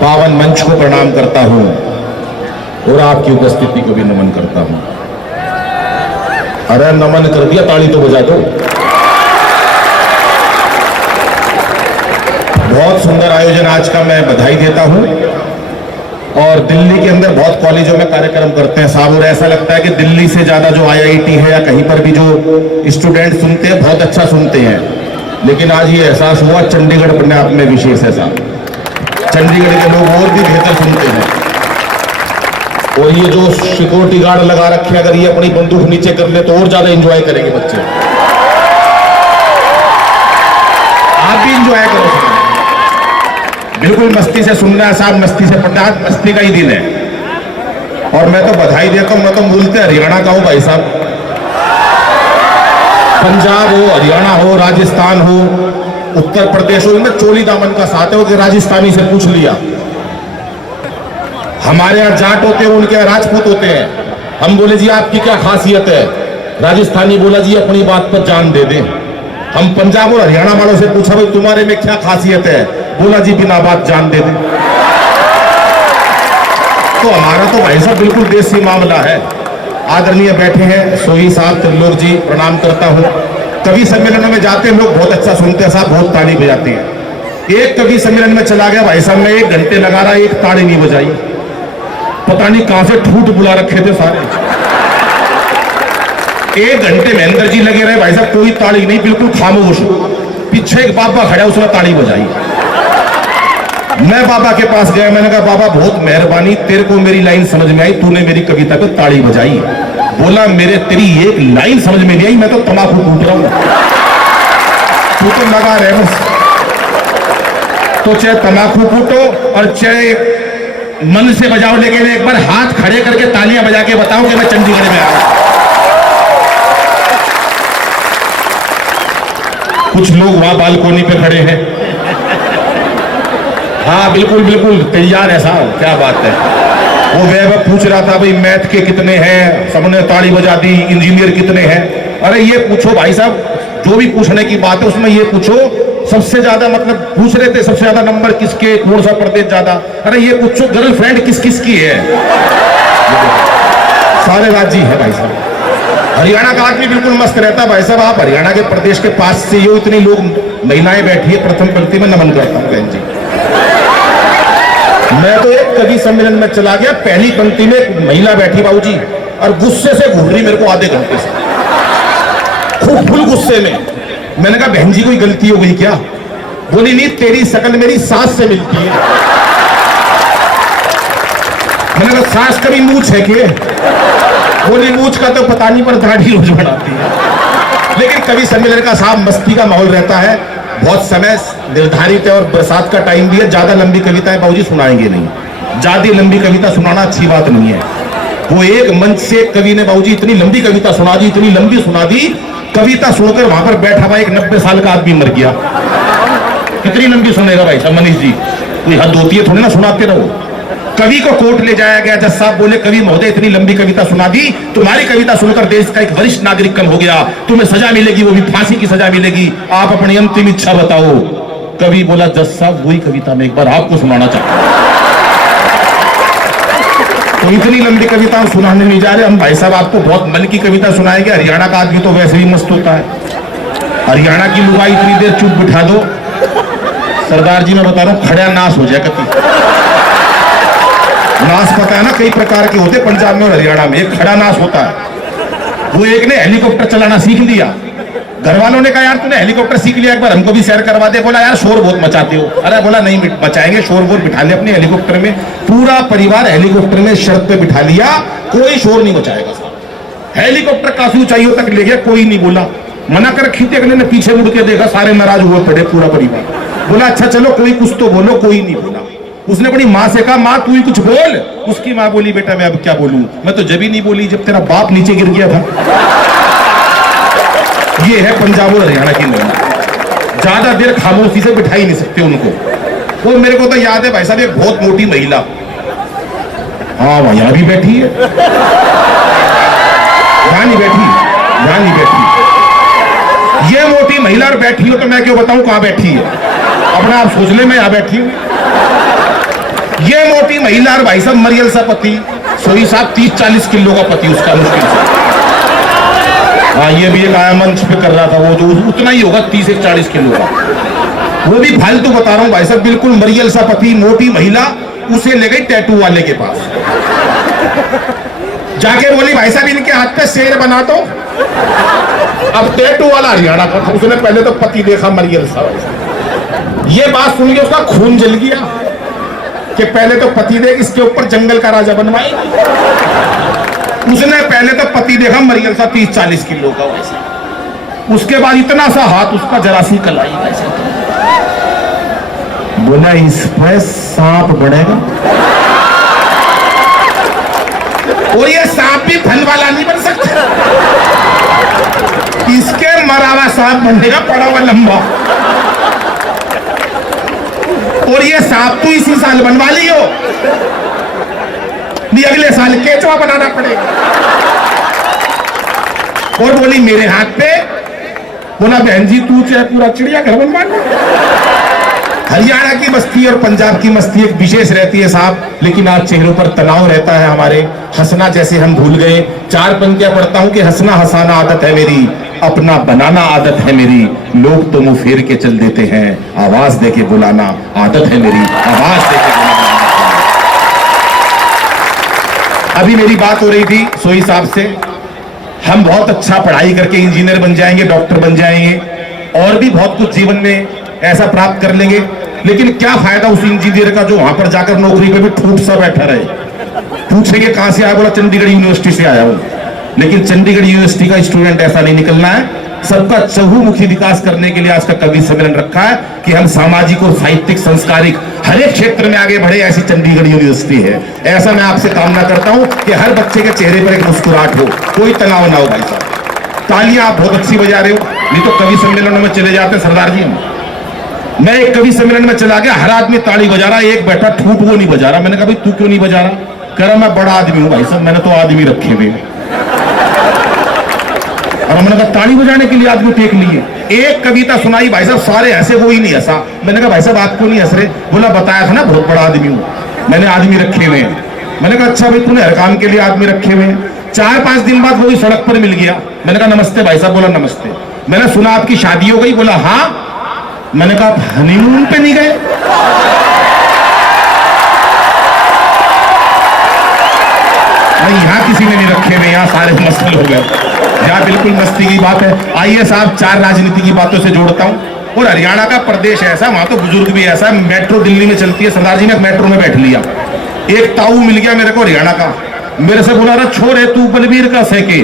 पावन मंच को प्रणाम करता हूं और आपकी उपस्थिति को भी नमन करता हूं। अरे नमन कर दिया, ताली तो बजा दो। बहुत सुंदर आयोजन आज का, मैं बधाई देता हूं। और दिल्ली के अंदर बहुत कॉलेजों में कार्यक्रम करते हैं साहब, और ऐसा लगता है कि दिल्ली से ज्यादा जो IIT है या कहीं पर भी जो स्टूडेंट सुनते हैं बहुत अच्छा सुनते हैं। लेकिन आज ये एहसास हुआ चंडीगढ़ अपने आप में विशेष है साहब। चंडीगढ़ के लोग और भी बेहतर सुनते हैं। और ये जो सिक्योरिटी गार्ड लगा रखे, अगर ये अपनी बंदूक नीचे कर ले तो और ज्यादा एंजॉय करेंगे बच्चे। आप भी एंजॉय करो साहब, बिल्कुल मस्ती से सुनना है साहब, मस्ती से पढ़ना है। मस्ती का ही दिन है। और मैं तो बधाई देता हूं, मैं तो मूलते हरियाणा का हूं भाई साहब। पंजाब हो, हरियाणा हो, राजस्थान हो, उत्तर प्रदेश हो, इनमें चोली दामन का साथ है कि राजस्थानी से पूछ लिया। हमारे यहाँ जाट होते हैं, उनके यहाँ राजपूत होते हैं। हम बोले जी आपकी क्या खासियत है, राजस्थानी बोला जी अपनी बात पर जान दे दे। हम पंजाब और हरियाणा वालों से पूछा भाई तुम्हारे में क्या खासियत है, बोला जी बिना बात जान दे दे। तो हमारा तो भाई साहब बिल्कुल देसी मामला है। आदरणीय बैठे हैं सोही साहब, त्रिलोक जी, प्रणाम करता हूं। कवि सम्मेलन में जाते हैं लोग बहुत अच्छा सुनते हैं साहब, बहुत ताली बजाते हैं। एक कवि सम्मेलन में चला गया भाई साहब, मैं 1 घंटे लगा रहा, एक ताड़ी नहीं बजाई। पता नहीं कहां से ठूठ बुला रखे थे सारे। 1 घंटे महेंद्र जी लगे रहे भाई साहब, कोई ताड़ी नहीं, बिल्कुल खामोश। पीछे एक बाबा खड़ा, उसने ताड़ी बजाई। मैं बाबा के पास गया, मैंने कहा बाबा बहुत मेहरबानी, तेरे को मेरी लाइन समझ में आई, तूने मेरी कविता पे ताड़ी बजाई। बोला मेरे तेरी एक लाइन समझ में नहीं आई, मैं तो तम्बाकू कूट रहा हूं, तू तो लगा रहे बस। तो चाहे तम्बाकू कूटो और चाहे मन से बजाओ, लेकिन एक बार हाथ खड़े करके तालियां बजा के बताओ कि मैं चंडीगढ़ में आया। कुछ लोग वहां बालकोनी पे खड़े हैं। हाँ बिल्कुल बिल्कुल तैयार है साहब, क्या बात है। वो वैभव पूछ रहा था भाई मैथ के कितने हैं, सबने ताली बजा दी। इंजीनियर कितने हैं? अरे ये पूछो भाई साहब, जो भी पूछने की बात है उसमें ये पूछो सबसे ज्यादा, मतलब पूछ रहे थे सबसे ज्यादा नंबर किसके, कौन सा प्रदेश ज्यादा। अरे ये पूछो गर्लफ्रेंड किस किस की है, सारे राज्य है भाई साहब। हरियाणा का आदमी बिल्कुल मस्त रहता है भाई साहब। आप हरियाणा के प्रदेश के पास से यो इतनी लोग महिलाएं बैठी है, प्रथम पंक्ति में नमन करता हूं बहन जी। मैं तो एक कवि सम्मेलन में चला गया, पहली पंक्ति में एक महिला बैठी बाबूजी, और गुस्से से घूर रही मेरे को आधे घंटे से, खूब फुल गुस्से में। मैंने कहा बहन जी कोई गलती हो गई क्या? बोली नहीं, तेरी शकल मेरी सास से मिलती है। मैंने कहा सास कभी मूछ है क्या? बोली मूछ का तो पता नहीं, पर दाढ़ी रोज बढ़ाती है। लेकिन कवि सम्मेलन का साहब मस्ती का माहौल रहता है, बहुत समय निर्धारित है और बरसात का टाइम भी है। ज्यादा लंबी कविताएं बाबूजी सुनाएंगे नहीं, ज्यादा लंबी कविता सुनाना अच्छी बात नहीं है। वो एक मंच से कवि ने बाबूजी इतनी लंबी कविता सुना दी, इतनी लंबी सुना दी, कविता सुनकर वहां पर बैठा हुआ एक 90 साल का आदमी मर गया। कितनी लंबी सुनेगा भाई साहब मनीष जी, कोई हद होती है थोड़ी ना, सुनाते रहो। कवि को कोर्ट ले जाया गया, जज साहब बोले कवि महोदय इतनी लंबी कविता सुना दी, तुम्हारी कविता सुनकर देश का एक वरिष्ठ नागरिक कम हो गया, तुम्हें सजा मिलेगी, वो भी फांसी की सजा मिलेगी, आप अपनी अंतिम इच्छा बताओ। कवि बोला जज साहब वही कविता मैं एक बार आपको सुनाना चाहता हूं। तो इतनी लंबी कविता सुनाने नहीं जा रहे हम भाई साहब, आपको बहुत मन की कविता सुनाएंगे। हरियाणा का आदमी तो वैसे ही मस्त होता है। हरियाणा की लुगाई इतनी देर चुप बिठा दो, सरदार जी मैं बता रहा हूं खड़ा नाश हो जाए। कति नाश पता है ना, कई प्रकार के होते पंजाब में और हरियाणा में। एक खड़ा नाश होता है, वो एक ने हेलीकॉप्टर चलाना सीख लिया। घर वालों ने कहा यार तूने हेलीकॉप्टर सीख लिया, एक बार हमको भी सैर करवा दे। बोला यार शोर बहुत मचाते हो। अरे बोला नहीं मचाएंगे, शोर वोर बिठा ले अपने हेलीकॉप्टर में। पूरा परिवार हेलीकॉप्टर में शर्त पे बिठा लिया, कोई शोर नहीं मचाएगा साहब। हेलीकॉप्टर काफी ऊंचाइयों तक ले गया, कोई नहीं बोला। मना कर खींचे, अगले ने पीछे मुड़ के देखा, सारे नाराज हुए पड़े पूरा परिवार। बोला अच्छा चलो कोई कुछ तो बोलो, कोई नहीं बोला। उसने अपनी माँ से कहा माँ तू ही कुछ बोल। उसकी माँ बोली बेटा मैं अब क्या बोलूं, मैं तो जब ही नहीं बोली जब तेरा बाप नीचे गिर गया था। ये है पंजाब और हरियाणा की महिला, ज्यादा देर खामोशी से बिठा ही नहीं सकते उनको। वो मेरे को तो याद है भाई साहब, एक बहुत मोटी महिला, हाँ वहां यहां भी बैठी है, यहां नहीं बैठी, यहां नहीं बैठी। ये मोटी महिला और बैठी हो तो मैं क्यों बताऊं कहां बैठी है, अपना आप सोच ले। मैं यहां बैठी हूं, ये मोटी महिला और भाई साहब मरियल सा पति, सोई साहब 30-40 किलो का पति उसका मुश्किल से। हाँ, ये भी एक आया मंच पे कर रहा था, वो जो उतना ही होगा 30-40 किलो का, वो भी फालतू बता रहा हूँ भाई साहब, बिल्कुल मरियल सा पति, मोटी महिला, उसे ले गई टैटू वाले के पास, जाके बोली भाई साहब इनके हाथ पे शेर बना दो। अब टैटू वाला हरियाणा का था, उसने पहले तो पति देखा मरियल सा, ये बात सुन के उसका खून जल गया कि पहले तो पति देख, इसके ऊपर जंगल का राजा बनवाए। उसने पहले तो पति देखा मरियल सा 30-40 किलो का वैसा, उसके बाद इतना सा हाथ उसका, जरा सी कलाई वैसा, बोला इस पर सांप बढ़ेगा, और ये सांप भी फल वाला नहीं बन सकता, इसके मरावा सांप बनेगा पड़ा हुआ लंबा, और ये सांप तो इसी साल बनवा लियो, नहीं अगले साल केचवा बनाना पड़ेगा। और बोली मेरे हाथ पे, बोला बहन जी तू चाहे पूरा चिड़ियाघर बनवा लो। हरियाणा की मस्ती और पंजाब की मस्ती एक विशेष रहती है साहब, लेकिन आज चेहरों पर तनाव रहता है हमारे, हंसना जैसे हम भूल गए। 4 पंक्तियां पढ़ता हूं कि हंसना हंसाना आदत है मेरी, अपना बनाना आदत है मेरी, लोग तो मुंह फेर के चल देते हैं, आवाज दे के बुलाना आदत है मेरी, आवाज दे के बुलाना। अभी मेरी बात हो रही थी सोई साहब से, हम बहुत अच्छा पढ़ाई करके इंजीनियर बन जाएंगे, डॉक्टर बन जाएंगे, और भी बहुत कुछ जीवन में ऐसा प्राप्त कर लेंगे, लेकिन क्या फायदा उस इंजीनियर का जो वहां पर जाकर नौकरी पे भी ठूठ सा बैठा रहे। पूछेंगे कहां से आया, बोला चंडीगढ़ यूनिवर्सिटी से आया हूं। लेकिन चंडीगढ़ यूनिवर्सिटी का स्टूडेंट ऐसा नहीं निकलना है। सबका चहुमुखी विकास करने के लिए आज का कवि सम्मेलन रखा है कि हम सामाजिक और साहित्यिक संस्कारिक हर एक क्षेत्र में आगे बढ़े, ऐसी चंडीगढ़ यूनिवर्सिटी है। ऐसा मैं आपसे कामना करता हूं कि हर बच्चे के चेहरे पर एक मुस्कुराहट हो, कोई तनाव ना हो। भाई साहब तालियां आप बहुत अच्छी बजा रहे हो, नहीं तो कवि सम्मेलनों में चले जाते सरदार जी। मैं एक कवि सम्मेलन में चला गया, हर आदमी ताली बजा रहा, एक बैठा ठूठ वो नहीं बजा रहा। मैंने कहा भाई तू क्यों नहीं बजा रहा? कह रहा मैं बड़ा आदमी हूं भाई साहब, मैंने तो आदमी रखे हुए। और मैंने कहा ताली बजाने के लिए आदमी टेक लिए। एक कविता सुनाई भाई साहब, सारे हंसे, वो ही नहीं हंसा। मैंने कहा भाई साहब आप क्यों नहीं हंस रहे? बोला बताया था ना बहुत बड़ा आदमी हूं, मैंने आदमी रखे हुए हैं। मैंने कहा अच्छा भाई तूने हर काम के लिए आदमी रखे हुए हैं। 4-5 दिन बाद वो सड़क पर मिल गया। मैंने कहा नमस्ते भाई साहब। बोला नमस्ते। मैंने सुना आपकी शादी हो गई? बोला हाँ। मैंने कहा आप हनीमून पे नहीं गए? यहाँ किसी ने नहीं रखे हुए, यहाँ सारे मस्त हो गए। यहाँ बिल्कुल मस्ती की बात है। आइए साहब 4 राजनीति की बातों से जोड़ता हूँ। और हरियाणा का प्रदेश ऐसा, वहां तो बुजुर्ग भी ऐसा। मेट्रो दिल्ली में चलती है, सरदार जी ने मेट्रो में बैठ लिया। एक ताऊ मिल गया मेरे को हरियाणा का, मेरे से बोला रहा छोरे तू बलबीर का सैके,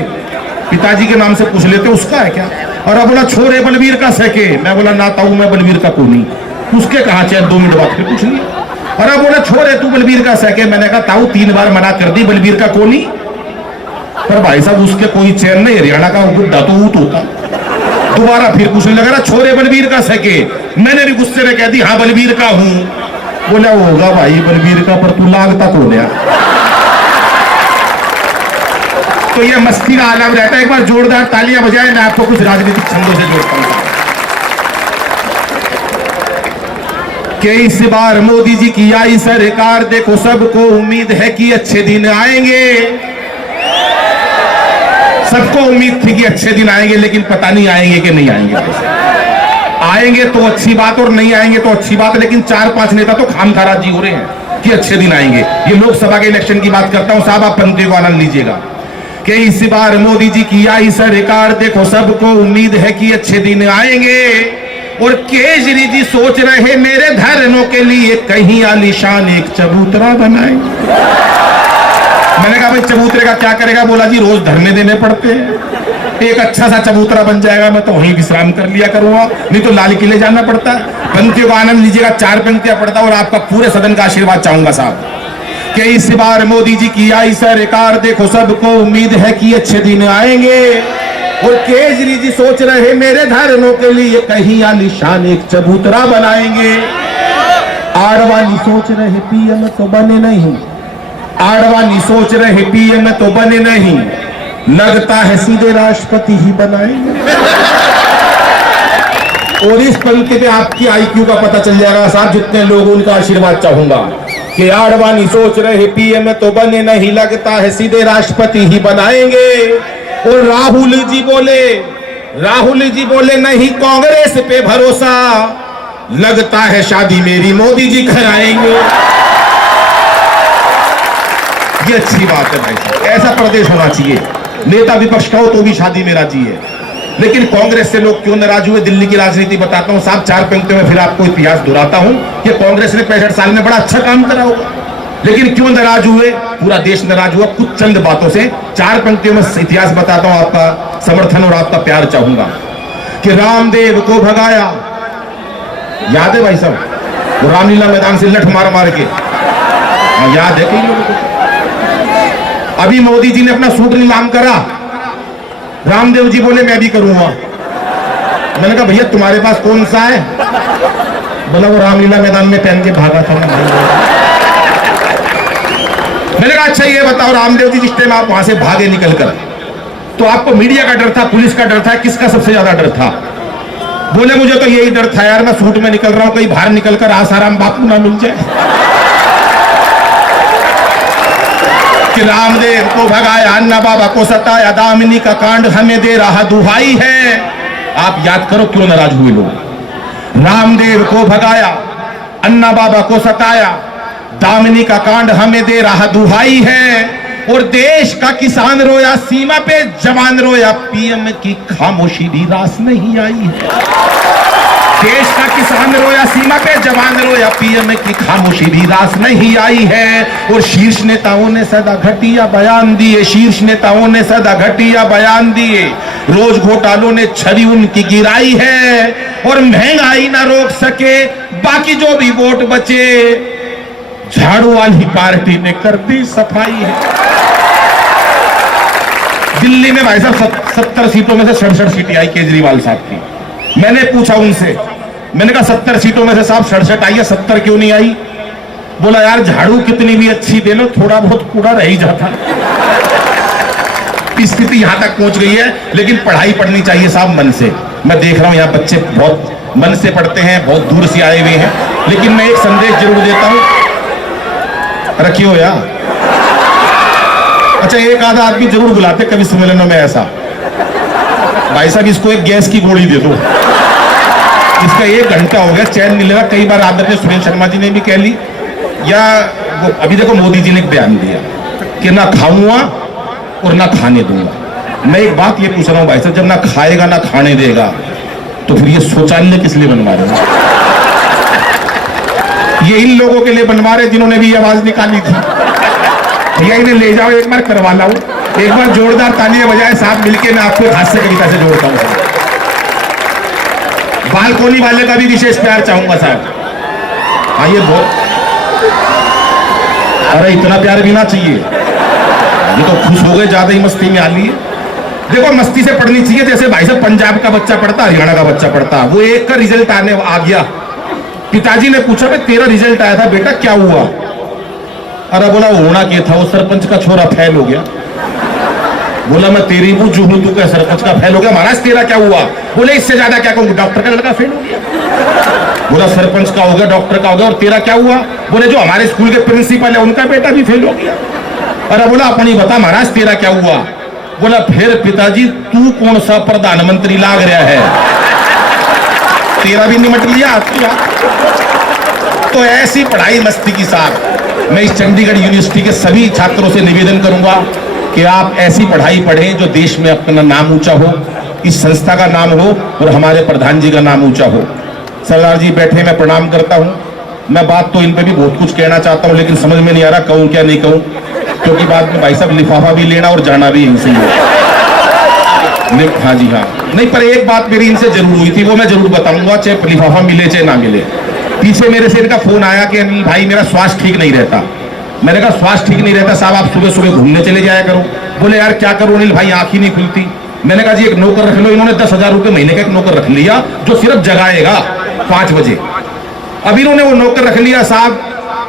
पिताजी के नाम से पूछ लेते उसका है क्या? और अब बोला छोरे बलबीर का सैके। मैं बोला ना ताऊ मैं बलबीर का कोनी। उसके कहा चाहे 2 मिनट बाद फिर पूछ लिया। और अब बोला छोरे तू बलबीर का सैके। मैंने कहा ताऊ 3 बार मना कर दी, बलबीर का कोनी। पर भाई साहब उसके कोई चैन नहीं, हरियाणा का बुड्ढा तो ऊट होता। दोबारा फिर पूछने लगा छोरे बलबीर का सैके। मैंने भी गुस्से में कह दी हाँ बलबीर का हूं। बोला होगा भाई बलबीर का, पर तू लागता को गया। तो ये मस्ती का आलम रहता है। एक बार जोरदार तालियां बजाएं, मैं आपको कुछ राजनीतिक छंदों से जोड़ता हूं। कि इस बार मोदी जी की आई सरकार, देखो सबको उम्मीद है कि अच्छे दिन आएंगे। सबको उम्मीद थी कि अच्छे दिन आएंगे, लेकिन पता नहीं आएंगे कि नहीं आएंगे। आएंगे तो अच्छी बात और नहीं आएंगे तो अच्छी बात, लेकिन 4-5 नेता तो खामखाराजी हो रहे हैं कि अच्छे दिन आएंगे। ये लोकसभा के इलेक्शन की बात करता हूं साहब, आप पंक्ति को आनंद लीजिएगा। कि इस बार मोदी जी की आई सरकार, देखो सबको उम्मीद है कि अच्छे दिन आएंगे। और केजरी जी सोच रहे मेरे धरनों के लिए कहीं आलीशान एक चबूतरा बनाएंगे। मैंने कहा भाई चबूतरे का क्या करेगा? बोला जी रोज धरने देने पड़ते हैं, एक अच्छा सा चबूतरा बन जाएगा, मैं तो वहीं विश्राम कर लिया करूंगा, नहीं तो लाल किले जाना पड़ता है। पंक्तियों का आनंद लीजिएगा, 4 पंक्तियां पढ़ता और आपका पूरे सदन का आशीर्वाद चाहूंगा साहब। कि इस बार मोदी जी की आई सरकार, देखो सबको उम्मीद है कि अच्छे दिन आएंगे। और केजरी जी सोच रहे मेरे धरनों के लिए कहीं आलीशान एक चबूतरा बनाएंगे। आडवाणी सोच रहे पीएम तो बने नहीं, आडवाणी सोच रहे पीएम तो बने नहीं, लगता है सीधे राष्ट्रपति ही बनाएंगे। और इस पंक्ति पे आपकी आईक्यू का पता चल जाएगा साहब, जितने लोग उनका आशीर्वाद चाहूंगा। कि आडवाणी सोच रहे पीएम तो बने नहीं, लगता है सीधे राष्ट्रपति ही बनाएंगे। और राहुल जी बोले नहीं कांग्रेस पे भरोसा, लगता है शादी मेरी मोदी जी कराएंगे। ये अच्छी बात है भाई साहब, ऐसा प्रदेश होना चाहिए। नेता विपक्ष का हो तो भी शादी में राजी है। लेकिन कांग्रेस से लोग क्यों नाराज हुए, दिल्ली की राजनीति बताता हूं साहब, 4 पंक्तियों में फिर आपको इतिहास दोहराता हूं कि कांग्रेस ने 65 साल में बड़ा अच्छा काम करा होगा, लेकिन क्यों नाराज हुए, पूरा देश नाराज हुआ कुछ चंद बातों से। 4 पंक्तियों में इतिहास बताता हूं, आपका समर्थन और आपका प्यार चाहूंगा। कि रामदेव को भगाया, याद है भाई साहब, वो रामलीला मैदान से लठ मार मार के, याद है कई लोगों को। अभी मोदी जी ने अपना सूट नीलाम करा, रामदेव जी बोले मैं भी करूंगा। मैंने कहा भैया तुम्हारे पास कौन सा है? बोला वो रामलीला मैदान में पहन के भागा था। मैंने कहा अच्छा ये बताओ रामदेव जी, जिस टाइम आप वहां से भागे निकलकर, तो आपको मीडिया का डर था, पुलिस का डर था, किसका सबसे ज्यादा डर था? बोले मुझे तो यही डर था यार, मैं सूट में निकल रहा हूं, कहीं बाहर निकलकर आसाराम बापू ना मिल जाए। कि रामदेव को भगाया, अन्ना बाबा को सताया, दामिनी का कांड हमें दे रहा दुहाई है। आप याद करो क्यों नाराज हुए लोग। रामदेव को भगाया, अन्ना बाबा को सताया, दामिनी का कांड हमें दे रहा दुहाई है। और देश का किसान रोया, सीमा पे जवान रोया, पीएम की खामोशी भी रास नहीं आई है। देश का किसान रोया, सीमा पे जवान रोया, पीएम की खामोशी भी रास नहीं आई है। और शीर्ष नेताओं ने सदा घटिया बयान दिए, शीर्ष नेताओं ने सदा घटिया बयान दिए। रोज घोटालों ने छवि उनकी गिराई है। और महंगाई ना रोक सके बाकी जो भी वोट बचे, झाड़ू वाली पार्टी ने कर दी सफाई है। दिल्ली में भाई साहब 70 सीटों में से 67 सीटें आई केजरीवाल साहब की। मैंने पूछा उनसे, मैंने कहा 70 सीटों में से साहब 67 आई है, 70 क्यों नहीं आई? बोला यार झाड़ू कितनी भी अच्छी दे लो, थोड़ा बहुत कूड़ा रह ही जाता। स्थिति यहां तक पहुंच गई है। लेकिन पढ़ाई पढ़नी चाहिए साहब मन से। मैं देख रहा हूं यहाँ बच्चे बहुत मन से पढ़ते हैं, बहुत दूर से आए हुए हैं। लेकिन मैं एक संदेश जरूर देता हूं, रखियो यार। अच्छा एक आधा आदमी जरूर बुलाते कवि सम्मेलनों में ऐसा, भाई साहब इसको एक गैस की गोली दे दो, इसका 1 घंटा हो गया चैन नहीं लेगा। कई बार आदरणीय सुनील शर्मा जी ने भी कह ली, या वो अभी देखो मोदी जी ने एक बयान दिया कि ना खाऊंगा और ना खाने दूंगा। मैं एक बात ये पूछ रहा हूं भाई साहब, जब ना खाएगा ना खाने देगा तो फिर ये शौचालय किस लिए बनवा रहे हैं? ये इन लोगों के लिए बनवा रहे जिन्होंने भी आवाज निकाली थी। भैया इन्हें ले जाओ, एक बार करवा लाओ, एक बार जोरदार तालियां बजाए साहब मिलके। मैं आपको हास्य कविता से जोड़ता हूं। बालकोनी वाले का भी विशेष प्यार चाहूंगा साहब। हाँ ये बहुत, अरे इतना प्यार भी ना चाहिए, ये तो खुश हो गए, ज्यादा ही मस्ती में आ ली। देखो मस्ती से पढ़नी चाहिए, जैसे भाई साहब पंजाब का बच्चा पढ़ता, हरियाणा का बच्चा पढ़ता। वो एक का रिजल्ट आ गया, पिताजी ने पूछा भाई तेरा रिजल्ट आया था बेटा, क्या हुआ? अरे बोला होना क्या था, वो सरपंच का छोरा फेल हो गया। बोला मैं तेरी बुझू हूं, तू क्या सरपंच का फेल हो गया? महाराज तेरा क्या हुआ? बोले इससे ज्यादा क्या कहूँ, डॉक्टर का लड़का फेल हो गया। बोला सरपंच का हो गया, डॉक्टर का हो गया, और तेरा क्या हुआ? बोले जो हमारे स्कूल के प्रिंसिपल है उनका बेटा भी फेल हो गया। अरे बोला अपनी बता महाराज तेरा क्या हुआ? बोला फिर पिताजी तू कौन सा प्रधानमंत्री लाग रहा है, तेरा भी निमट लिया। तो ऐसी पढ़ाई मस्ती की साथ मैं इस चंडीगढ़ यूनिवर्सिटी के सभी छात्रों से निवेदन करूंगा कि आप ऐसी पढ़ाई पढ़ें जो देश में अपना नाम ऊंचा हो, इस संस्था का नाम हो और हमारे प्रधान जी का नाम ऊंचा हो। सरदार जी बैठे, मैं प्रणाम करता हूं। मैं बात तो इन पे भी बहुत कुछ कहना चाहता हूं, लेकिन समझ में नहीं आ रहा कहूं क्या नहीं कहूं, क्योंकि बाद में भाई साहब लिफाफा भी लेना और जाना भी इनसे ही है। हाँ जी हाँ, नहीं पर एक बात मेरी इनसे जरूर हुई थी, वो मैं जरूर बताऊंगा, चाहे लिफाफा मिले चाहे ना मिले। पीछे मेरे से इनका फोन आया कि अनिल भाई मेरा स्वास्थ्य ठीक नहीं रहता। मैंने कहा स्वास्थ्य ठीक नहीं रहता साहब, आप सुबह सुबह घूमने चले जाया करो। बोले यार क्या करूं अनिल भाई, आंख ही नहीं खुलती। मैंने कहा जी एक नौकर रख लो। इन्होंने 10,000 रुपए महीने का एक नौकर रख लिया जो सिर्फ जगाएगा 5 बजे। अब इन्होंने वो नौकर रख लिया साहब,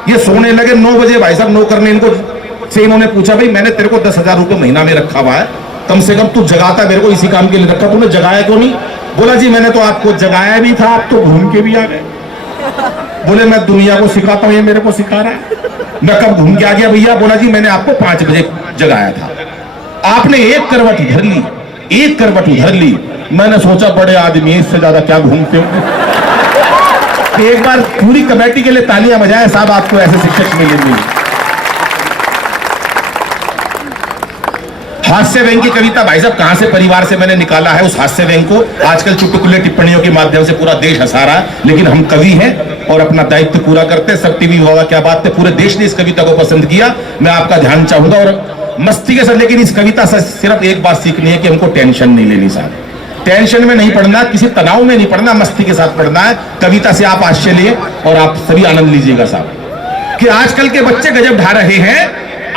ये सोने लगे 9 बजे। भाई साहब नौकर ने इनको से इन्होंने पूछा भाई मैंने तेरे को 10,000 रुपए महीना में रखा हुआ है, कम से कम तू जगाता, मेरे को इसी काम के लिए रखा, तूने जगाया क्यों नहीं? बोला जी मैंने तो आपको जगाया भी था, आप तो घूम के भी आ गए। बोले मैं दुनिया को सिखाता हूं, ये मेरे को सिखा रहा है। मैं कब घूम के आ गया भैया? बोला जी मैंने आपको 5 बजे जगाया था, आपने 1 करवट उधर ली, 1 करवट उधर ली। मैंने सोचा बड़े आदमी इससे ज्यादा क्या घूमते हो। एक बार पूरी कमेटी के लिए तालियां बजाएं साहब, आपको ऐसे शिक्षक मिलेंगे। हास्य व्यंग की कविता भाई साहब कहां से परिवार से मैंने निकाला है उस हास्य व्यंग को। आजकल चुटकुले टिप्पणियों के माध्यम से पूरा देश हंसा रहा है, लेकिन हम कवि हैं और अपना दायित्व पूरा करते हैं। सब टीवी हुआ क्या बात है, पूरे देश ने इस कविता को पसंद किया। मैं आपका ध्यान चाहूंगा और मस्ती के साथ, लेकिन इस कविता से सिर्फ एक बात सीखनी है कि हमको टेंशन नहीं लेनी साहब। टेंशन में नहीं पढ़ना, किसी तनाव में नहीं पढ़ना, मस्ती के साथ पढ़ना है। कविता से आप आश्चर्य लिए और आप सभी आनंद लीजिएगा साहब। कि आजकल के बच्चे गजब ढा रहे हैं,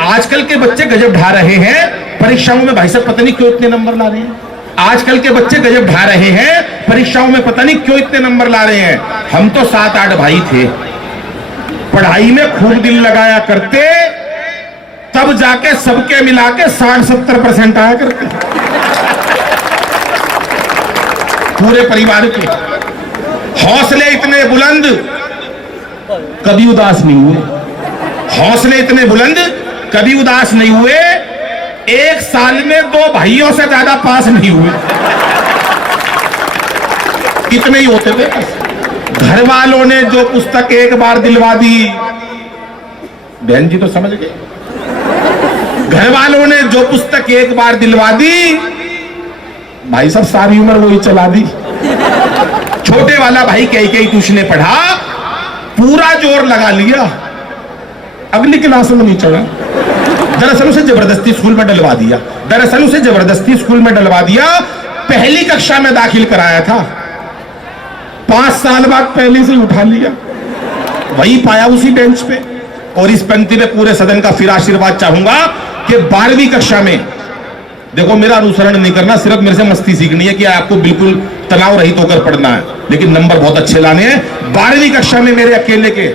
आजकल के बच्चे गजब ढा रहे हैं परीक्षाओं में। भाई साहब पता नहीं क्यों इतने नंबर ला रहे हैं। आजकल के बच्चे गजब ढा रहे हैं परीक्षाओं में, पता नहीं क्यों इतने नंबर ला रहे हैं। हम तो 7-8 भाई थे, पढ़ाई में खूब दिल लगाया करते, तब जाके सबके मिला के 60-70% आया करते पूरे परिवार के। हौसले इतने बुलंद, कभी उदास नहीं हुए। हौसले इतने बुलंद, कभी उदास नहीं हुए। 1 साल में 2 भाइयों से ज्यादा पास नहीं हुए, इतने ही होते थे। घर वालों ने जो पुस्तक एक बार दिलवा दी, बहन जी तो समझ गए, घर वालों ने जो पुस्तक एक बार दिलवा दी, भाई साहब सारी उम्र वही चला दी। छोटे वाला भाई कई ट्यूशने पढ़ा, पूरा जोर लगा लिया, अगली क्लास में नहीं चढ़ा। दरअसल उसे जबरदस्ती स्कूल में डलवा दिया, दरअसल उसे जबरदस्ती स्कूल में डलवा दिया। पहली कक्षा में दाखिल कराया था, 5 साल बाद पहले से उठा लिया, वही पाया उसी बेंच पे। और इस पंक्ति में पूरे सदन का फिर आशीर्वाद चाहूंगा कि 12वीं कक्षा में, देखो मेरा अनुसरण नहीं करना, सिर्फ मेरे से मस्ती सीखनी है कि आपको बिल्कुल तनाव रहित होकर पढ़ना है, लेकिन नंबर बहुत अच्छे लाने हैं। 12वीं कक्षा में मेरे अकेले के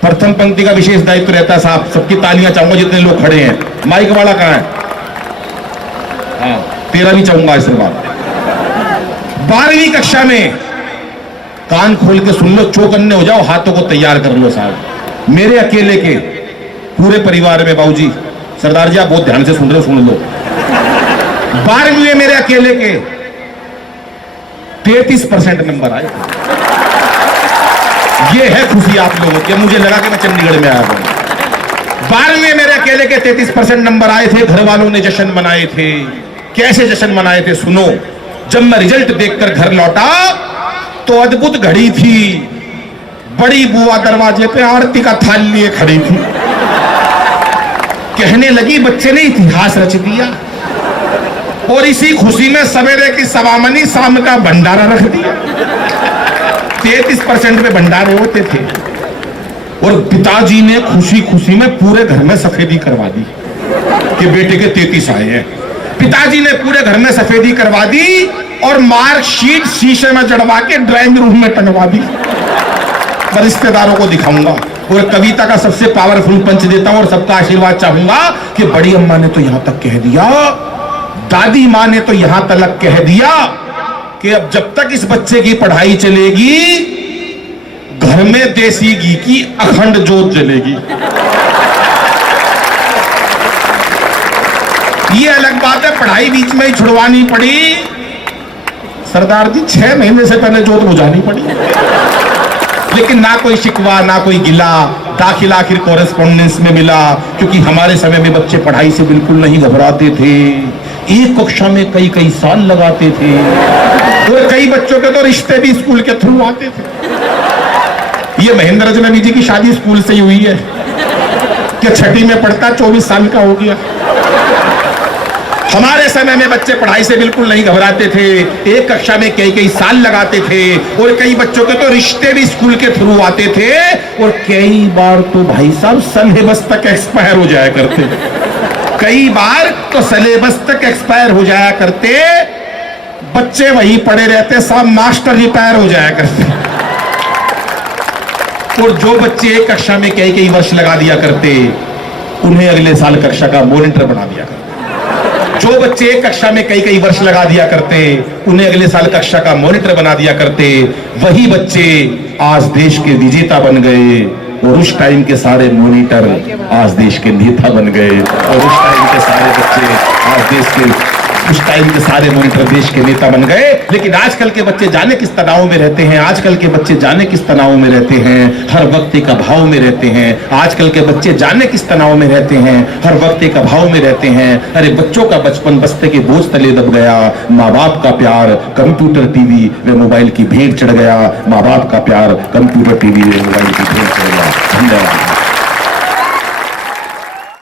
प्रथम पंक्ति का विशेष दायित्व रहता है साहब। सबकी तालियां चाहूंगा जितने लोग खड़े हैं। माइक वाला कहां है? हाँ, तेरा भी चाहूंगा आशीर्वाद। 12वीं कक्षा में कान खोल के सुन लो, चौकन्ने हो जाओ, हाथों को तैयार कर लो साहब। मेरे अकेले के पूरे परिवार में, बाबूजी सरदार जी आप बहुत ध्यान से सुन रहे हो, सुन लो। 12वीं में मेरे अकेले के 33% नंबर आए। ये है खुशी आप लोगों की। मुझे लगा कि मैं चंडीगढ़ में आया हूं। 12वीं में मेरे अकेले के 33% नंबर आए थे। घर वालों ने जश्न मनाए थे। कैसे जश्न मनाए थे सुनो। जब मैं रिजल्ट देखकर घर लौटा तो अद्भुत घड़ी थी। बड़ी बुआ दरवाजे पे आरती का थाल लिए खड़ी थी। कहने लगी बच्चे ने इतिहास रच दिया। और इसी खुशी में सवेरे की सवामनी शाम का भंडारा रख दिया। 33% पे भंडारे होते थे। और पिताजी ने खुशी खुशी में पूरे घर में सफेदी करवा दी कि बेटे के 33 आए हैं। पिताजी ने पूरे घर में सफेदी करवा दी और मार्कशीट शीशे में जड़वा के ड्राइंग रूम में टंगवा दी। रिश्तेदारों को दिखाऊंगा। और कविता का सबसे पावरफुल पंच देता हूं और सबका आशीर्वाद चाहूंगा कि बड़ी अम्मा ने तो यहां तक कह दिया, दादी मां ने तो यहां तक कह दिया कि अब जब तक इस बच्चे की पढ़ाई चलेगी घर में देसी घी की अखंड जोत जलेगी। ये अलग बात है पढ़ाई बीच में ही छुड़वानी पड़ी। सरदार जी 6 महीने से पहले जोत बुझानी पड़ी। लेकिन ना कोई शिकवा ना कोई गिला। दाखिला आखिर कॉरेस्पॉन्डेंस में मिला, क्योंकि हमारे समय में बच्चे पढ़ाई से बिल्कुल नहीं घबराते थे। एक कक्षा में कई साल लगाते थे। और कई बच्चों के तो रिश्ते भी स्कूल के थ्रू आते थे। ये महेंद्र अजनबी जी की शादी स्कूल से ही हुई है कि 6ठी में पढ़ता 24 साल का हो गया। हमारे समय में बच्चे पढ़ाई से बिल्कुल नहीं घबराते थे। एक कक्षा में कई साल लगाते थे। और कई बच्चों के तो रिश्ते भी स्कूल के थ्रू आते थे। और कई बार तो भाई साहब सिलेबस तक एक्सपायर हो जाया करते। कई बार तो सिलेबस तक एक्सपायर हो जाया करते। बच्चे वही पढ़े रहते, सब मास्टर रिटायर हो जाया करते। और जो बच्चे एक कक्षा में कई वर्ष लगा दिया करते उन्हें अगले साल कक्षा का मॉनिटर बना दिया करते। जो बच्चे एक कक्षा में कई वर्ष लगा दिया करते उन्हें अगले साल कक्षा का मॉनिटर बना दिया करते। वही बच्चे आज देश के विजेता बन गए, और उस टाइम के सारे मॉनिटर आज देश के नेता बन गए, और उस टाइम के सारे बच्चे आज देश के उस टाइम के सारे मॉनिटर देश के नेता बन गए। लेकिन आजकल के बच्चे जाने किस तनाव में रहते हैं, आजकल के बच्चे जाने किस तनाव में रहते हैं, हर वक्त एक अभाव में रहते हैं। आजकल के बच्चे जाने किस तनाव में रहते हैं, हर वक्त एक अभाव में रहते हैं। अरे बच्चों का बचपन बस्ते के बोझ तले दब गया, माँ बाप का प्यार कंप्यूटर टीवी व मोबाइल की भेंट चढ़ गया, माँ बाप का प्यार कंप्यूटर टीवी व मोबाइल की भेंट चढ़ गया। धन्यवाद।